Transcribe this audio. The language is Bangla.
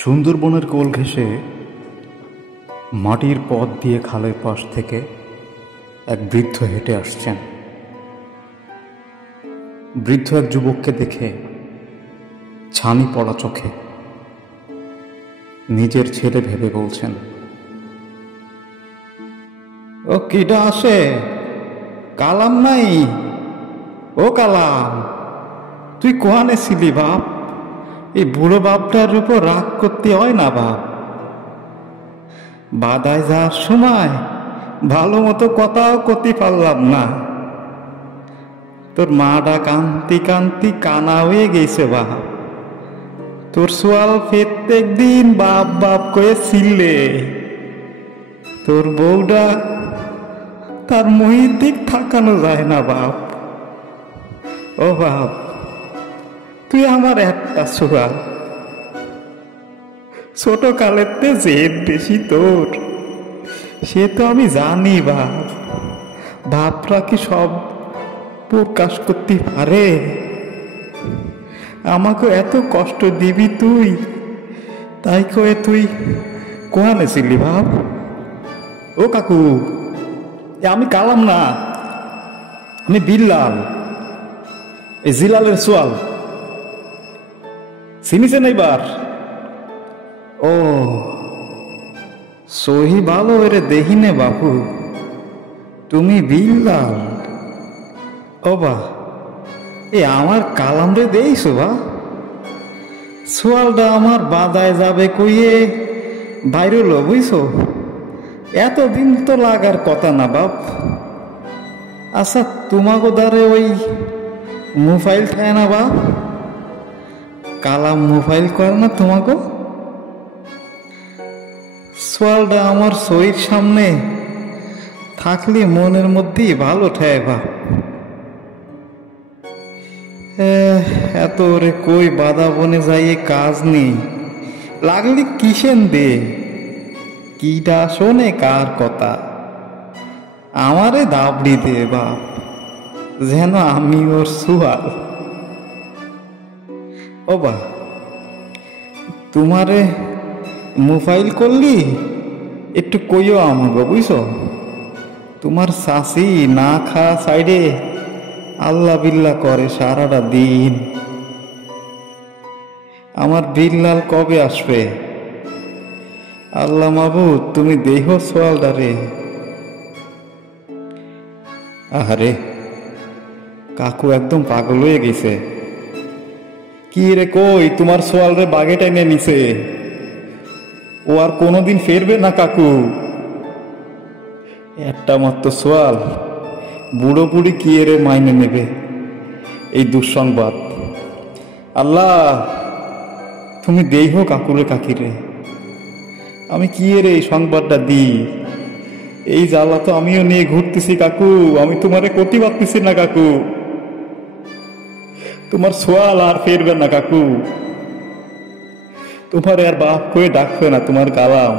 সুন্দরবনের কোল ঘেঁষে মাটির পথ দিয়ে খালের পাশ থেকে এক বৃদ্ধ হেঁটে আসছেন। বৃদ্ধ এক যুবককে দেখে ছানি পড়া চোখে নিজের ছেলে ভেবে বলছেন, ও কিডা আসে? কালাম নাই? ও কালাম, তুই কোয়ানে ছিলি বাপ? এই বুড়ো বাপটার উপর রাগ করতে হয় না বাপ। বাদায় যাওয়ার সময় ভালো মতো কথাও করতে পারলাম না। তোর মাটা কান্তি কান্তি কানা হয়ে গেছে বাপ। তোর সোয়াল প্রত্যেক দিন বাপ বাপ করে ছিলে। তোর বউটা তার মহির দিক থাকানো যায় না বাপ। ও বাপ, তুই আমার একটা সোয়াল। ছোট কালেতে জেদ বেশি তোর, সে তো আমি জানি বাপ। বাপরা কি সব প্রকাশ করতে পারে? আমাকে এত কষ্ট দিবি তুই, তাই কয়ে তুই কোয়ানে ছিলি বাপ? ও কাকু, আমি কালাম না, আমি বিল্লাল, এই জিলালের সোয়াল। চিনিছেন এইবার? ও সহি ভালো এরে দেহিনে বাপু, তুমি বিল্লাল? ও বা, এ আমার কালাম রে দেইছো বা? সোয়ালটা আমার বাদায় যাবে কইয়ে বাইরে লো, বুঝছো? এতদিন তো লাগার কথা না বাপ। আচ্ছা, তোমাকে দ্বারে ওই মোবাইল খায় না বাপ? কালাম মোবাইল করে না তোমাকে? সোয়ালটা আমার সইর সামনে থাকলে মনের মধ্যেই ভালো ঠায় বাপ। এত রে কই বাধা বনে যাইয়ে কাজ নেই, লাগলি কিসেন দে। কিটা শোনে কার কথা? আমারে দাবড়ি দে বাপ, যেন আমি ওর সোয়াল। ও বা, তোমারে মোবাইল করলি একটু কইও আমাকে, বুঝছো? তোমার শাশি না খা সাইডে আল্লাহ বিল্লাহ করে সারাটা দিন। আমার বিল্লাল কবে আসবে? আল্লাহ মাবুদ, তুমি দেহ সোয়ালদারে। আহারে, কাকু একদম পাগল হয়ে গেছে। কি রে কই, তোমার সোয়াল রে বাগে টেনে নিছে। ও আর কোনোদিন ফিরবে না কাকু। একটা মাত্র সোয়াল, বুড়ো বুড়ি কি এরে মাইনে নেবে এই দুঃসংবাদ? আল্লাহ, তুমি দেইহ কাকুরে কাকিরে। আমি কি এরে এই সংবাদটা দিই? এই জ্বালা তো আমিও নিয়ে ঘুরতেছি কাকু। আমি তোমারে করতে পারতেছি না কাকু। তোমার সোয়াল আর ফিরবে না কাকু। তোমার আর বাপ করে ডাকবে না তোমার কালাম।